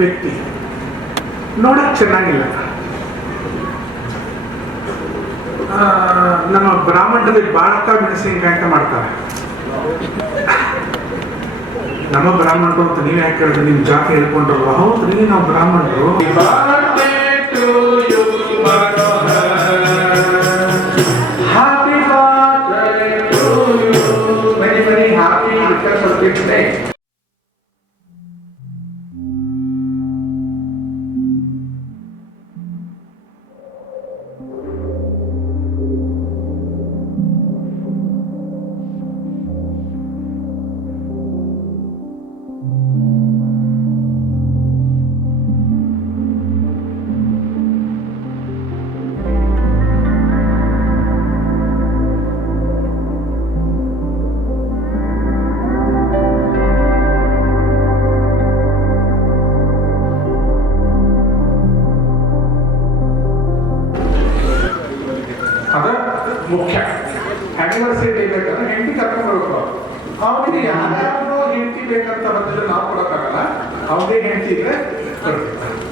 ವ್ಯಕ್ತಿ, ನೋಡಕ್ ಚೆನ್ನಾಗಿಲ್ಲ. ನಮ್ಮ ಬ್ರಾಹ್ಮಣರಲ್ಲಿ ಬಾಳಕ ಮೆಣಸಿನಕಾಯಿ ಅಂತ ಮಾಡ್ತಾರೆ. ನಮ್ಮ ಬ್ರಾಹ್ಮಣರು ಅಂತ ನೀವ್ ಯಾಕೆ ಹೇಳಿದ್ರೆ ನಿಮ್ ಜಾತಿ ಹೇಳ್ಕೊಂಡ್ರಲ್ವ? ಹೌದ್ರಿ, ನಾವು ಬ್ರಾಹ್ಮಣರು. ಮುಖ್ಯ ಆನಿವರ್ಸರಿ ಡೇ ಬೇಕಂದ್ರೆ ಹೆಂಡತಿ ಕರ್ಕೊಂಡು ಬರಬೇಕು. ಅವನಿಗೆ ಯಾರ್ಯಾರು ಹೆಂಡತಿ ಬೇಕಂತ ಬಂದಿದ್ರೆ ನಾವು ಕೊಡೋಕ್ಕಾಗಲ್ಲ, ಅವನಿಗೆ ಹೆಂಡತಿ ಇದ್ರೆ ಕೊಡ್ತೀವಿ.